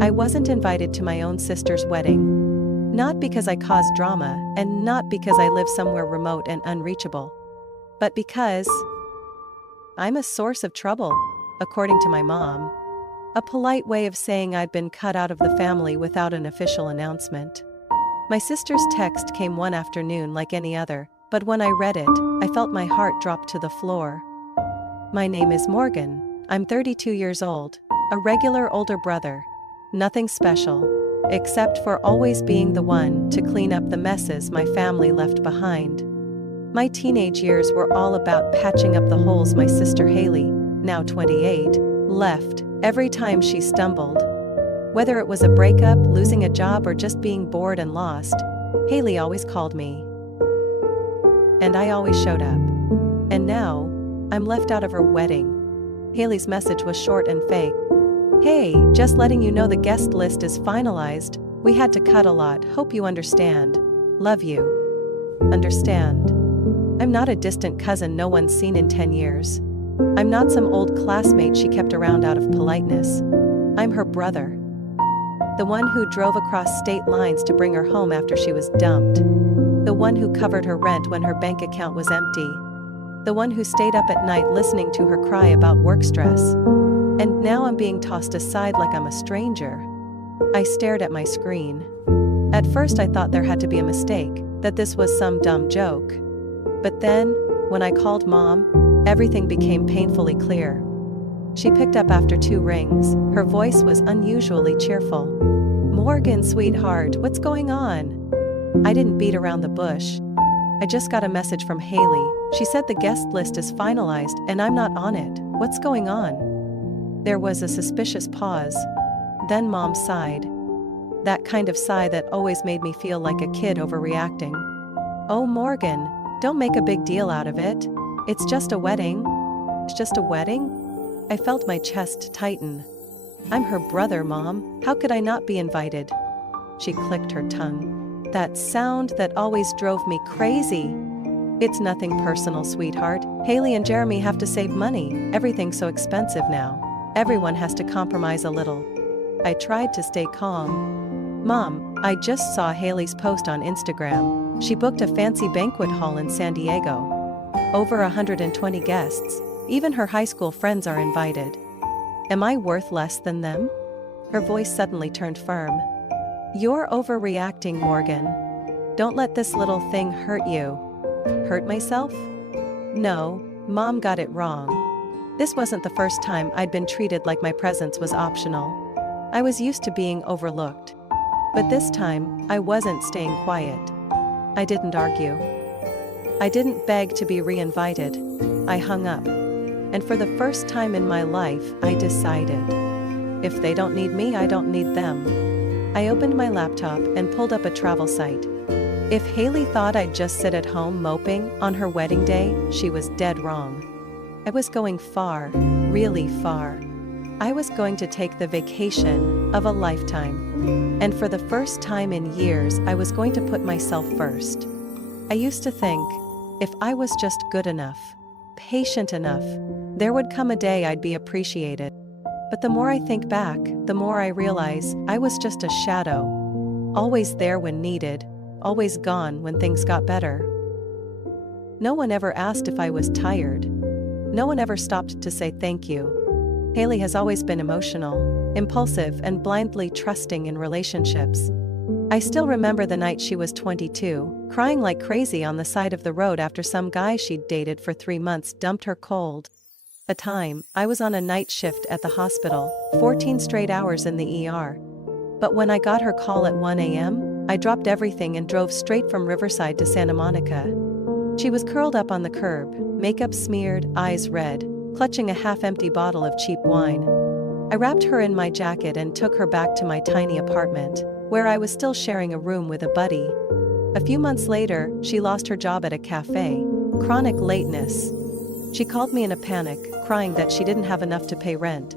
I wasn't invited to my own sister's wedding. Not because I caused drama, and not because I live somewhere remote and unreachable. But because I'm a source of trouble, according to my mom. A polite way of saying I'd been cut out of the family without an official announcement. My sister's text came one afternoon like any other, but when I read it, I felt my heart drop to the floor. My name is Morgan. I'm 32 years old, a regular older brother. Nothing special, except for always being the one to clean up the messes my family left behind. My teenage years were all about patching up the holes my sister Haley, now 28, left every time she stumbled. Whether it was a breakup, losing a job, or just being bored and lost, Haley always called me. And I always showed up. And now, I'm left out of her wedding. Haley's message was short and fake. Hey, just letting you know the guest list is finalized. We had to cut a lot, hope you understand. Love you. Understand. I'm not a distant cousin no one's seen in 10 years. I'm not some old classmate she kept around out of politeness. I'm her brother. The one who drove across state lines to bring her home after she was dumped. The one who covered her rent when her bank account was empty. The one who stayed up at night listening to her cry about work stress. And now I'm being tossed aside like I'm a stranger. I stared at my screen. At first I thought there had to be a mistake, that this was some dumb joke. But then, when I called Mom, everything became painfully clear. She picked up after 2 rings. Her voice was unusually cheerful. Morgan, sweetheart, what's going on? I didn't beat around the bush. I just got a message from Haley. She said the guest list is finalized and I'm not on it. What's going on? There was a suspicious pause. Then Mom sighed. That kind of sigh that always made me feel like a kid overreacting. Oh, Morgan, don't make a big deal out of it. It's just a wedding. It's just a wedding? I felt my chest tighten. I'm her brother, Mom. How could I not be invited? She clicked her tongue. That sound that always drove me crazy. It's nothing personal, sweetheart. Haley and Jeremy have to save money. Everything's so expensive now. Everyone has to compromise a little. I tried to stay calm. Mom, I just saw Haley's post on Instagram. She booked a fancy banquet hall in San Diego. Over 120 guests. Even her high school friends are invited. Am I worth less than them? Her voice suddenly turned firm. You're overreacting, Morgan. Don't let this little thing hurt you. Hurt myself? No, Mom got it wrong. This wasn't the first time I'd been treated like my presence was optional. I was used to being overlooked. But this time, I wasn't staying quiet. I didn't argue. I didn't beg to be reinvited. I hung up. And for the first time in my life, I decided. If they don't need me, I don't need them. I opened my laptop and pulled up a travel site. If Haley thought I'd just sit at home moping on her wedding day, she was dead wrong. I was going far, really far. I was going to take the vacation of a lifetime. And for the first time in years, I was going to put myself first. I used to think, if I was just good enough, patient enough, there would come a day I'd be appreciated. But the more I think back, the more I realize I was just a shadow. Always there when needed, always gone when things got better. No one ever asked if I was tired. No one ever stopped to say thank you. Haley has always been emotional, impulsive, and blindly trusting in relationships. I still remember the night she was 22, crying like crazy on the side of the road after some guy she'd dated for 3 months dumped her cold. A time, I was on a night shift at the hospital, 14 straight hours in the ER. But when I got her call at 1 a.m., I dropped everything and drove straight from Riverside to Santa Monica. She was curled up on the curb, makeup smeared, eyes red, clutching a half-empty bottle of cheap wine. I wrapped her in my jacket and took her back to my tiny apartment, where I was still sharing a room with a buddy. A few months later, she lost her job at a cafe. Chronic lateness. She called me in a panic, crying that she didn't have enough to pay rent.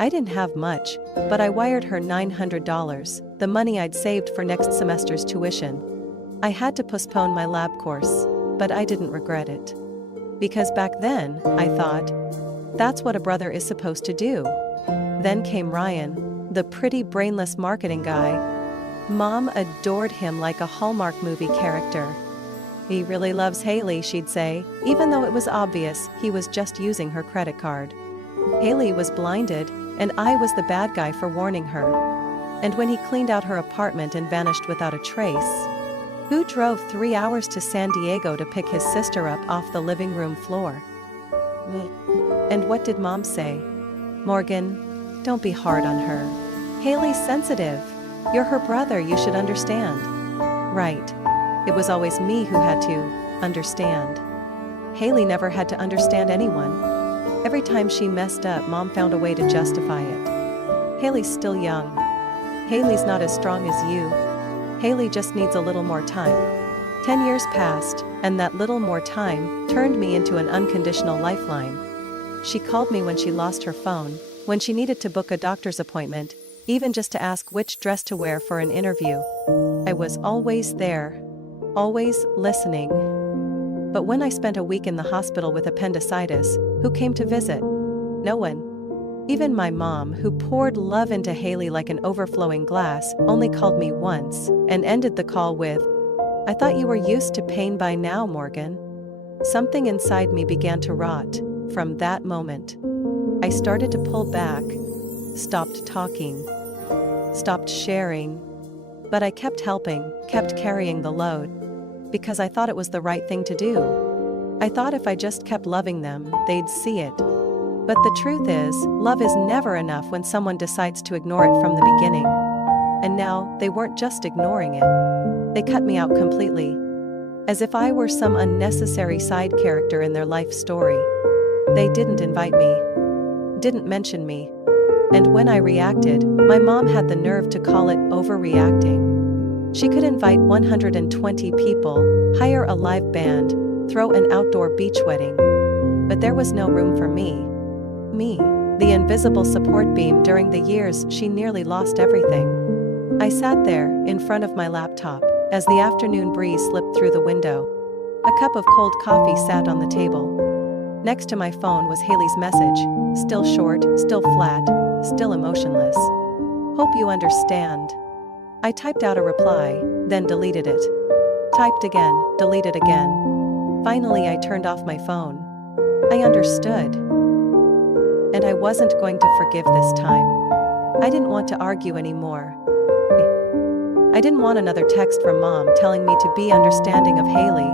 I didn't have much, but I wired her $900, the money I'd saved for next semester's tuition. I had to postpone my lab course, but I didn't regret it. Because back then, I thought, that's what a brother is supposed to do. Then came Ryan. the pretty brainless marketing guy. Mom adored him like a Hallmark movie character. "He really loves Haley," she'd say, even though it was obvious he was just using her credit card. Haley was blinded, and I was the bad guy for warning her. And when he cleaned out her apartment and vanished without a trace, who drove 3 hours to San Diego to pick his sister up off the living room floor? And what did Mom say? "Morgan, don't be hard on her. Haley's sensitive. You're her brother, you should understand." Right. It was always me who had to understand. Haley never had to understand anyone. Every time she messed up, Mom found a way to justify it. "Haley's still young. Haley's not as strong as you. Haley just needs a little more time." 10 years passed, and that little more time turned me into an unconditional lifeline. She called me when she lost her phone, when she needed to book a doctor's appointment, even just to ask which dress to wear for an interview. I was always there, always listening. But when I spent a week in the hospital with appendicitis, who came to visit? No one. Even my mom, who poured love into Haley like an overflowing glass, only called me once and ended the call with, "I thought you were used to pain by now, Morgan." Something inside me began to rot. From that moment, I started to pull back, stopped talking, stopped sharing. But I kept helping, kept carrying the load, because I thought it was the right thing to do. I thought if I just kept loving them, they'd see it. But the truth is, love is never enough when someone decides to ignore it from the beginning. And now, they weren't just ignoring it. They cut me out completely. As if I were some unnecessary side character in their life story. They didn't invite me. Didn't mention me. And when I reacted, my mom had the nerve to call it overreacting. She could invite 120 people, hire a live band, throw an outdoor beach wedding. But there was no room for me. Me, the invisible support beam during the years she nearly lost everything. I sat there, in front of my laptop, as the afternoon breeze slipped through the window. A cup of cold coffee sat on the table. Next to my phone was Haley's message, still short, still flat, still emotionless. "Hope you understand." I typed out a reply, then deleted it. Typed again, deleted again. Finally, I turned off my phone. I understood. And I wasn't going to forgive this time. I didn't want to argue anymore. I didn't want another text from Mom telling me to be understanding of Haley,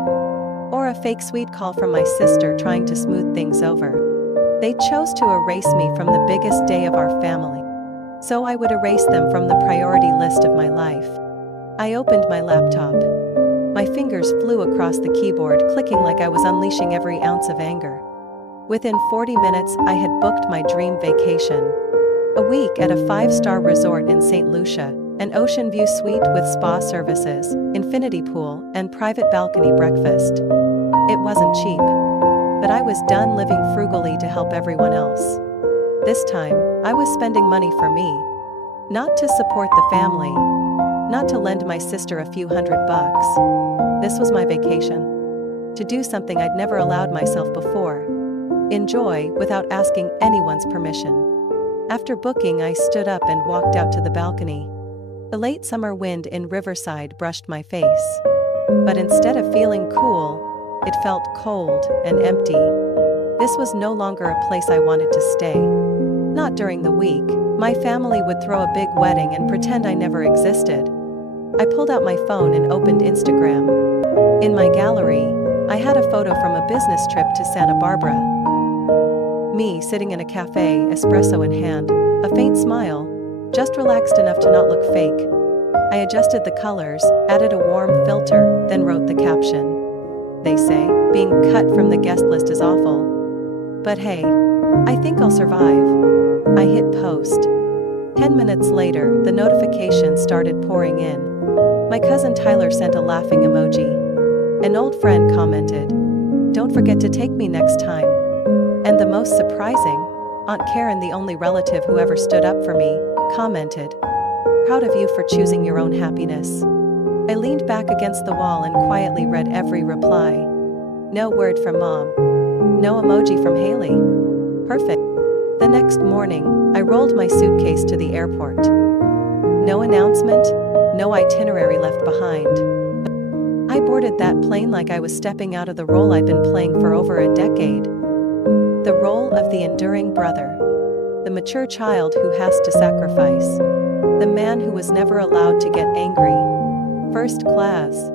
or a fake sweet call from my sister trying to smooth things over. They chose to erase me from the biggest day of our family. So I would erase them from the priority list of my life. I opened my laptop. My fingers flew across the keyboard, clicking like I was unleashing every ounce of anger. Within 40 minutes, I had booked my dream vacation. A week at a 5-star resort in St. Lucia, an ocean view suite with spa services, infinity pool, and private balcony breakfast. It wasn't cheap. But I was done living frugally to help everyone else. This time, I was spending money for me. Not to support the family. Not to lend my sister a few $100. This was my vacation. To do something I'd never allowed myself before. Enjoy without asking anyone's permission. After booking, I stood up and walked out to the balcony. The late summer wind in Riverside brushed my face. But instead of feeling cool, it felt cold and empty. This was no longer a place I wanted to stay. Not during the week. My family would throw a big wedding and pretend I never existed. I pulled out my phone and opened Instagram. In my gallery, I had a photo from a business trip to Santa Barbara. Me sitting in a cafe, espresso in hand, a faint smile, just relaxed enough to not look fake. I adjusted the colors, added a warm filter, then wrote the caption. They say, being cut from the guest list is awful. But hey, I think I'll survive. I hit post. 10 minutes later, the notifications started pouring in. My cousin Tyler sent a laughing emoji. An old friend commented, "Don't forget to take me next time." And the most surprising, Aunt Karen, the only relative who ever stood up for me, commented, "Proud of you for choosing your own happiness." I leaned back against the wall and quietly read every reply. No word from Mom. No emoji from Haley. Perfect. The next morning, I rolled my suitcase to the airport. No announcement, no itinerary left behind. I boarded that plane like I was stepping out of the role I'd been playing for over a decade. The role of the enduring brother. The mature child who has to sacrifice. The man who was never allowed to get angry. First class.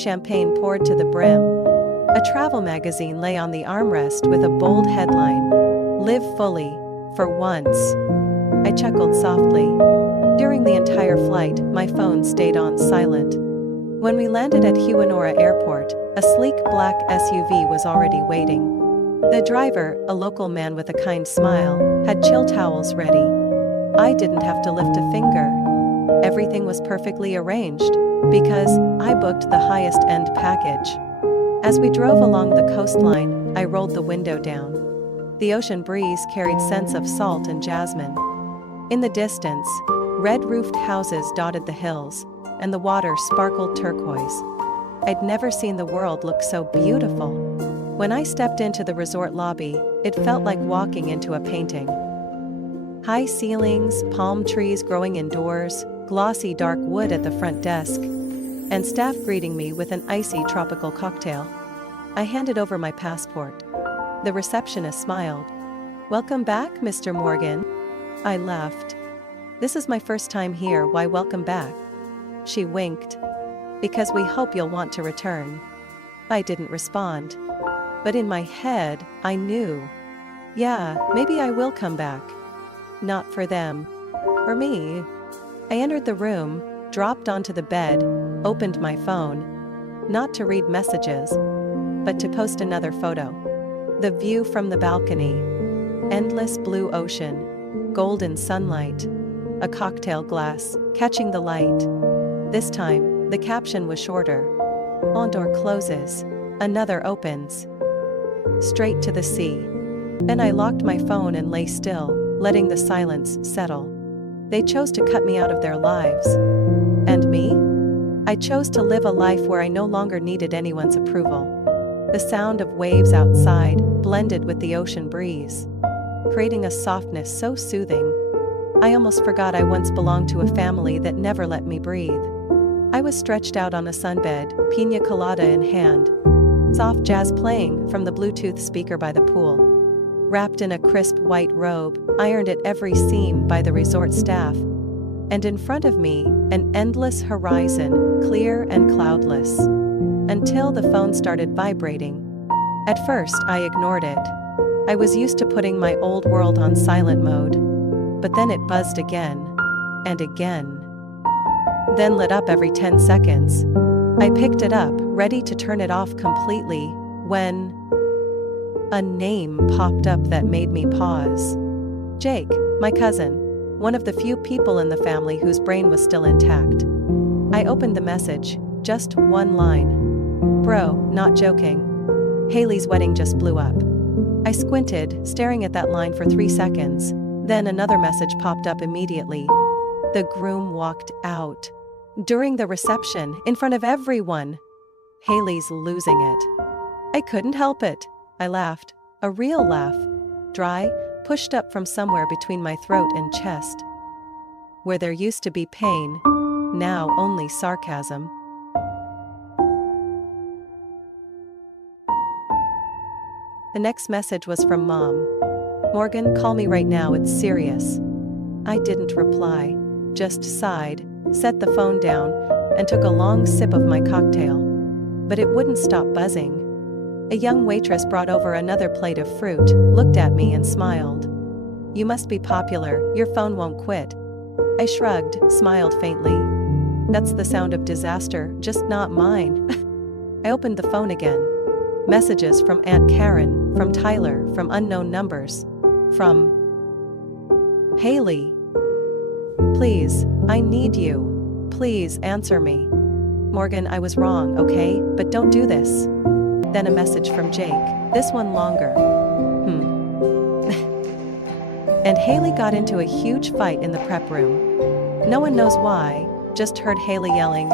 Champagne poured to the brim. A travel magazine lay on the armrest with a bold headline. Live fully, for once. I chuckled softly. During the entire flight, my phone stayed on silent. When we landed at Huanora Airport, a sleek black SUV was already waiting. The driver, a local man with a kind smile, had chill towels ready. I didn't have to lift a finger. Everything was perfectly arranged, because I booked the highest end package. As we drove along the coastline, I rolled the window down. The ocean breeze carried scents of salt and jasmine. In the distance, red-roofed houses dotted the hills, and the water sparkled turquoise. I'd never seen the world look so beautiful. When I stepped into the resort lobby, it felt like walking into a painting. High ceilings, palm trees growing indoors, glossy dark wood at the front desk, and staff greeting me with an icy tropical cocktail. I handed over my passport. The receptionist smiled. "Welcome back, Mr. Morgan." I laughed. "This is my first time here, why welcome back?" She winked. "Because we hope you'll want to return." I didn't respond. But in my head, I knew. Yeah, maybe I will come back. Not for them. For me. I entered the room, dropped onto the bed, opened my phone. Not to read messages, but to post another photo. The view from the balcony. Endless blue ocean. Golden sunlight. A cocktail glass, catching the light. This time, the caption was shorter. One door closes. Another opens. Straight to the sea. Then I locked my phone and lay still, letting the silence settle. They chose to cut me out of their lives. And me? I chose to live a life where I no longer needed anyone's approval. The sound of waves outside blended with the ocean breeze, creating a softness so soothing. I almost forgot I once belonged to a family that never let me breathe. I was stretched out on a sunbed, piña colada in hand. Soft jazz playing from the Bluetooth speaker by the pool. Wrapped in a crisp white robe, ironed at every seam by the resort staff. And in front of me, an endless horizon, clear and cloudless. Until the phone started vibrating. At first, I ignored it. I was used to putting my old world on silent mode. But then it buzzed again. And again. Then lit up every 10 seconds. I picked it up, ready to turn it off completely, when a name popped up that made me pause. Jake, my cousin, one of the few people in the family whose brain was still intact. I opened the message, just one line. "Bro, not joking. Haley's wedding just blew up." I squinted, staring at that line for 3 seconds. Then another message popped up immediately. The groom walked out. During the reception, in front of everyone. Haley's losing it. I couldn't help it. I laughed. A real laugh. Dry, pushed up from somewhere between my throat and chest. Where there used to be pain, now only sarcasm. The next message was from Mom. "Morgan, call me right now, it's serious." I didn't reply, just sighed, set the phone down, and took a long sip of my cocktail. But it wouldn't stop buzzing. A young waitress brought over another plate of fruit, looked at me and smiled. "You must be popular, your phone won't quit." I shrugged, smiled faintly. "That's the sound of disaster, just not mine." I opened the phone again. Messages from Aunt Karen, from Tyler, from unknown numbers. From Haley. "Please, I need you. Please answer me." "Morgan, I was wrong, okay? But don't do this." Then a message from Jake, this one longer. And Haley got into a huge fight in the prep room. No one knows why, just heard Haley yelling,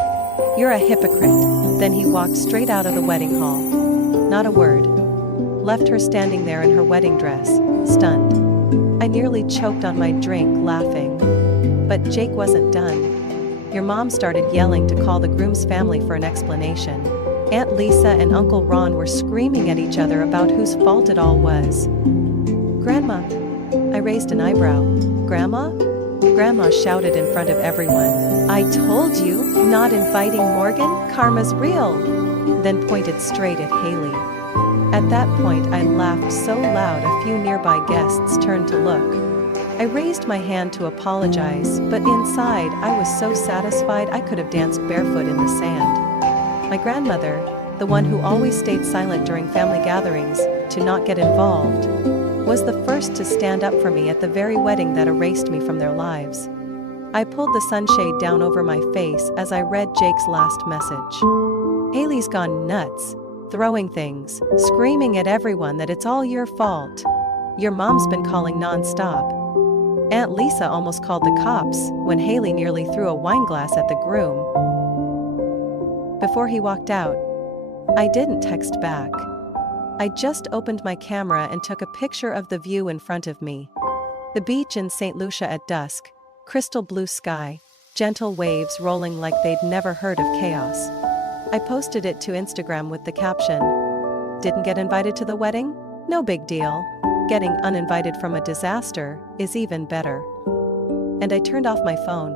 "You're a hypocrite." Then he walked straight out of the wedding hall. Not a word. Left her standing there in her wedding dress, stunned. I nearly choked on my drink, laughing. But Jake wasn't done. Your mom started yelling to call the groom's family for an explanation. Aunt Lisa and Uncle Ron were screaming at each other about whose fault it all was. Grandma. I raised an eyebrow. Grandma? Grandma shouted in front of everyone. I told you, not inviting Morgan, karma's real. Then pointed straight at Haley. At that point I laughed so loud a few nearby guests turned to look. I raised my hand to apologize, but inside I was so satisfied I could have danced barefoot in the sand. My grandmother, the one who always stayed silent during family gatherings, to not get involved, was the first to stand up for me at the very wedding that erased me from their lives. I pulled the sunshade down over my face as I read Jake's last message. Haley's gone nuts, throwing things, screaming at everyone that it's all your fault. Your mom's been calling non-stop. Aunt Lisa almost called the cops when Haley nearly threw a wine glass at the groom. Before he walked out, I didn't text back. I just opened my camera and took a picture of the view in front of me. The beach in St. Lucia at dusk, crystal blue sky, gentle waves rolling like they'd never heard of chaos. I posted it to Instagram with the caption, "Didn't get invited to the wedding? No big deal. Getting uninvited from a disaster is even better." And I turned off my phone.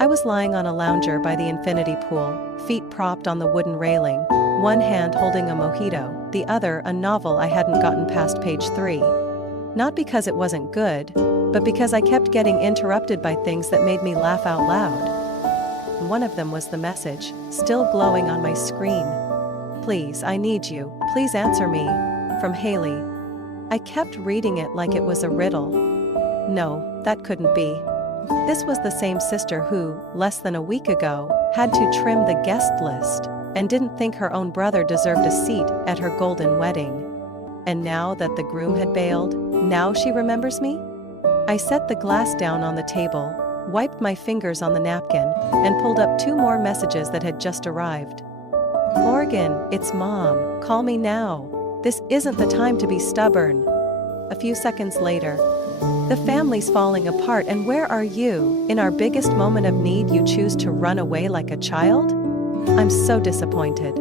I was lying on a lounger by the infinity pool, feet propped on the wooden railing, one hand holding a mojito, the other a novel I hadn't gotten past page 3. Not because it wasn't good, but because I kept getting interrupted by things that made me laugh out loud. One of them was the message, still glowing on my screen. "Please, I need you, please answer me," from Haley. I kept reading it like it was a riddle. No, that couldn't be. This was the same sister who, less than a week ago, had to trim the guest list, and didn't think her own brother deserved a seat at her golden wedding. And now that the groom had bailed, now she remembers me? I set the glass down on the table, wiped my fingers on the napkin, and pulled up 2 more messages that had just arrived. "Morgan, it's Mom. Call me now. This isn't the time to be stubborn." A few seconds later, "The family's falling apart and where are you? In our biggest moment of need you choose to run away like a child? I'm so disappointed."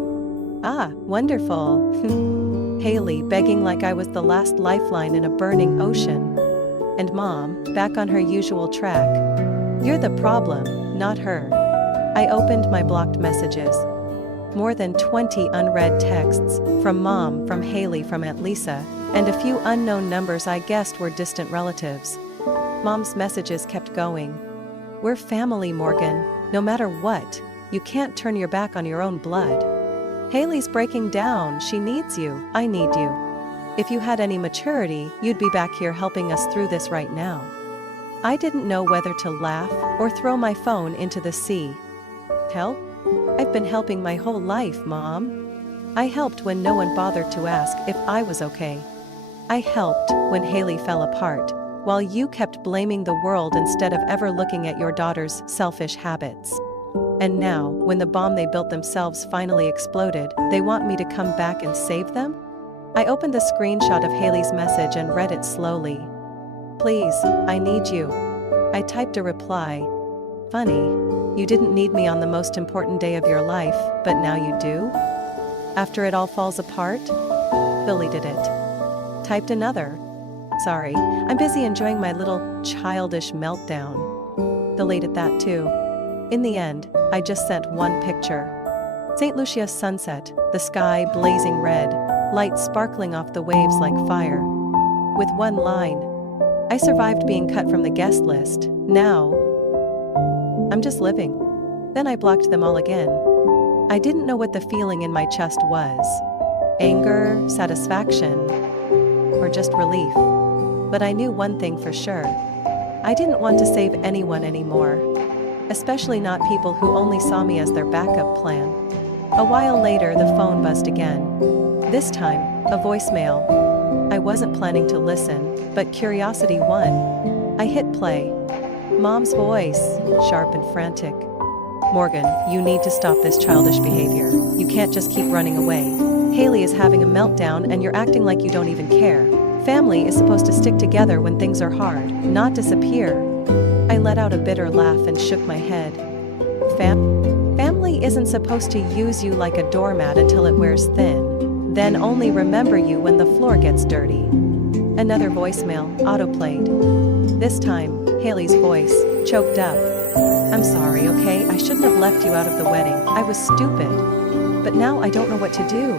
"Ah, wonderful." Haley begging like I was the last lifeline in a burning ocean. And Mom, back on her usual track. "You're the problem, not her." I opened my blocked messages. More than 20 unread texts, from Mom, from Haley, from Aunt Lisa, and a few unknown numbers I guessed were distant relatives. Mom's messages kept going. "We're family, Morgan. No matter what, you can't turn your back on your own blood. Haley's breaking down, she needs you, I need you. If you had any maturity, you'd be back here helping us through this right now." I didn't know whether to laugh or throw my phone into the sea. Help? I've been helping my whole life, Mom. I helped when no one bothered to ask if I was okay. I helped when Haley fell apart, while you kept blaming the world instead of ever looking at your daughter's selfish habits. And now, when the bomb they built themselves finally exploded, they want me to come back and save them? I opened the screenshot of Haley's message and read it slowly. "Please, I need you." I typed a reply. "Funny, you didn't need me on the most important day of your life, but now you do? After it all falls apart?" Deleted it. Typed another. "Sorry, I'm busy enjoying my little childish meltdown." Deleted that too. In the end, I just sent one picture. St. Lucia's sunset, the sky blazing red, light sparkling off the waves like fire. With one line, "I survived being cut from the guest list, now I'm just living." Then I blocked them all again. I didn't know what the feeling in my chest was. Anger, satisfaction, or just relief. But I knew one thing for sure. I didn't want to save anyone anymore. Especially not people who only saw me as their backup plan. A while later the phone buzzed again. This time, a voicemail. I wasn't planning to listen, but curiosity won. I hit play. Mom's voice, sharp and frantic. "Morgan, you need to stop this childish behavior. You can't just keep running away. Haley is having a meltdown and you're acting like you don't even care. Family is supposed to stick together when things are hard, not disappear. I let out a bitter laugh and shook my head. Family isn't supposed to use you like a doormat until it wears thin, then only remember you when the floor gets dirty. Another voicemail, autoplayed. This time, Haley's voice, choked up. I'm sorry, okay? I shouldn't have left you out of the wedding. I was stupid. But now I don't know what to do.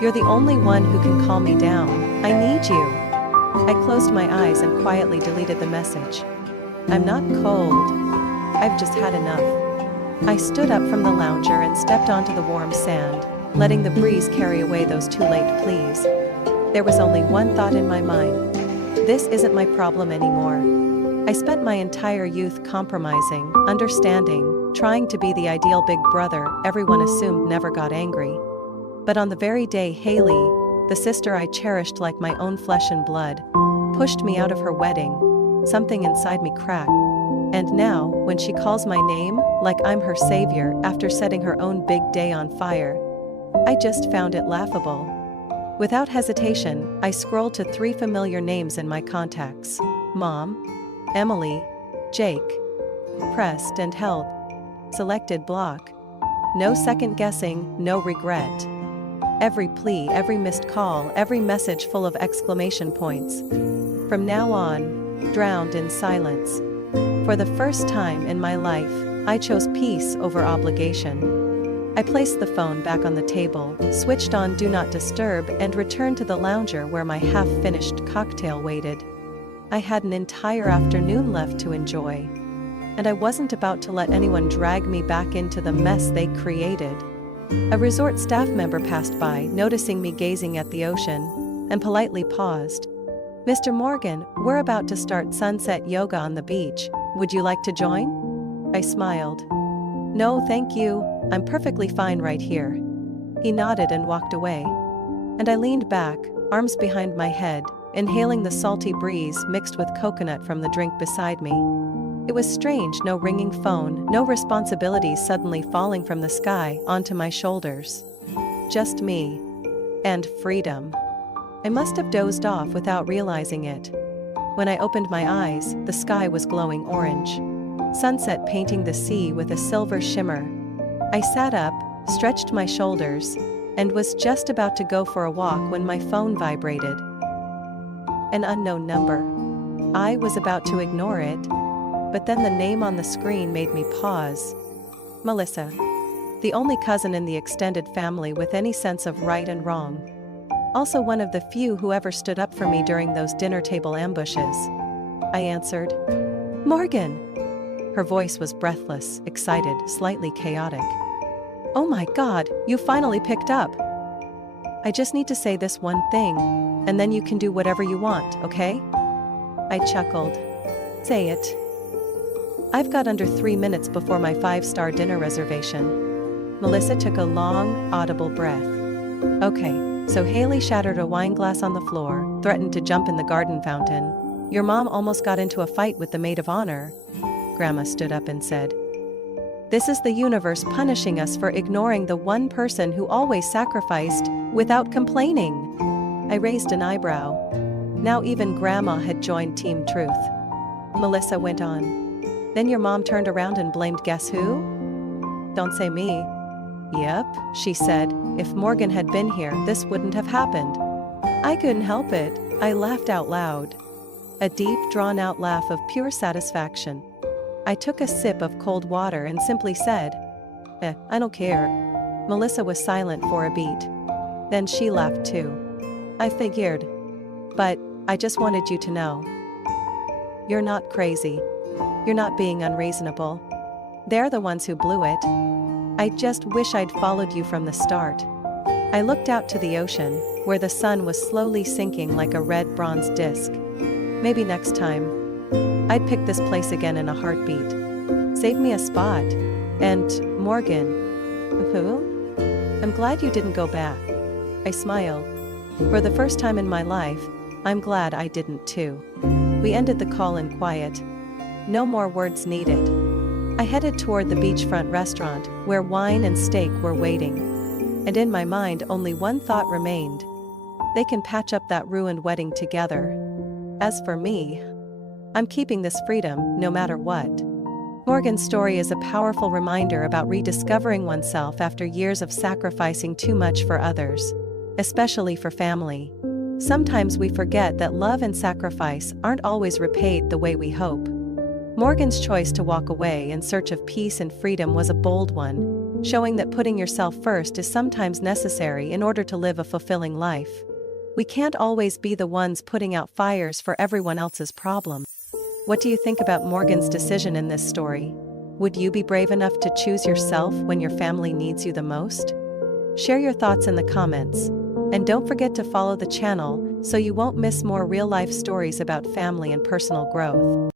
You're the only one who can calm me down. I need you. I closed my eyes and quietly deleted the message. I'm not cold. I've just had enough. I stood up from the lounger and stepped onto the warm sand, letting the breeze carry away those too late pleas. There was only one thought in my mind. This isn't my problem anymore. I spent my entire youth compromising, understanding, trying to be the ideal big brother everyone assumed never got angry. But on the very day Haley, the sister I cherished like my own flesh and blood, pushed me out of her wedding, something inside me cracked. And now, when she calls my name, like I'm her savior after setting her own big day on fire, I just found it laughable. Without hesitation, I scrolled to 3 familiar names in my contacts: Mom, Emily, Jake. Pressed and held. Selected block. No second guessing, no regret. Every plea, every missed call, every message full of exclamation points. From now on, drowned in silence. For the first time in my life, I chose peace over obligation. I placed the phone back on the table, switched on Do Not Disturb, and returned to the lounger where my half-finished cocktail waited. I had an entire afternoon left to enjoy, and I wasn't about to let anyone drag me back into the mess they created. A resort staff member passed by, noticing me gazing at the ocean, and politely paused. Mr. Morgan, we're about to start sunset yoga on the beach. Would you like to join? I smiled. No, thank you. I'm perfectly fine right here. He nodded and walked away. And I leaned back, arms behind my head, inhaling the salty breeze mixed with coconut from the drink beside me. It was strange, no ringing phone, no responsibilities suddenly falling from the sky onto my shoulders. Just me. And freedom. I must have dozed off without realizing it. When I opened my eyes, the sky was glowing orange. Sunset painting the sea with a silver shimmer. I sat up, stretched my shoulders, and was just about to go for a walk when my phone vibrated. An unknown number. I was about to ignore it, but then the name on the screen made me pause. Melissa. The only cousin in the extended family with any sense of right and wrong. Also one of the few who ever stood up for me during those dinner table ambushes. I answered. Morgan! Her voice was breathless, excited, slightly chaotic. Oh my God, you finally picked up. I just need to say this one thing, and then you can do whatever you want, okay? I chuckled. Say it. I've got under 3 minutes before my 5-star dinner reservation. Melissa took a long, audible breath. Okay. So Haley shattered a wine glass on the floor, threatened to jump in the garden fountain. Your mom almost got into a fight with the maid of honor. Grandma stood up and said, This is the universe punishing us for ignoring the one person who always sacrificed without complaining. I raised an eyebrow. Now even Grandma had joined Team Truth. Melissa went on. Then your mom turned around and blamed guess who? Don't say me. Yep, she said. If Morgan had been here, this wouldn't have happened. I couldn't help it. I laughed out loud. A deep, drawn-out laugh of pure satisfaction. I took a sip of cold water and simply said, I don't care. Melissa was silent for a beat. Then she laughed too. I figured. But I just wanted you to know. You're not crazy. You're not being unreasonable. They're the ones who blew it. I just wish I'd followed you from the start. I looked out to the ocean, where the sun was slowly sinking like a red bronze disc. Maybe next time, I'd pick this place again in a heartbeat. Save me a spot. And, Morgan. Who? I'm glad you didn't go back. I smiled. For the first time in my life, I'm glad I didn't too. We ended the call in quiet. No more words needed. I headed toward the beachfront restaurant, where wine and steak were waiting. And in my mind only one thought remained. They can patch up that ruined wedding together. As for me, I'm keeping this freedom, no matter what. Morgan's story is a powerful reminder about rediscovering oneself after years of sacrificing too much for others, especially for family. Sometimes we forget that love and sacrifice aren't always repaid the way we hope. Morgan's choice to walk away in search of peace and freedom was a bold one, showing that putting yourself first is sometimes necessary in order to live a fulfilling life. We can't always be the ones putting out fires for everyone else's problems. What do you think about Morgan's decision in this story? Would you be brave enough to choose yourself when your family needs you the most? Share your thoughts in the comments. And don't forget to follow the channel so you won't miss more real-life stories about family and personal growth.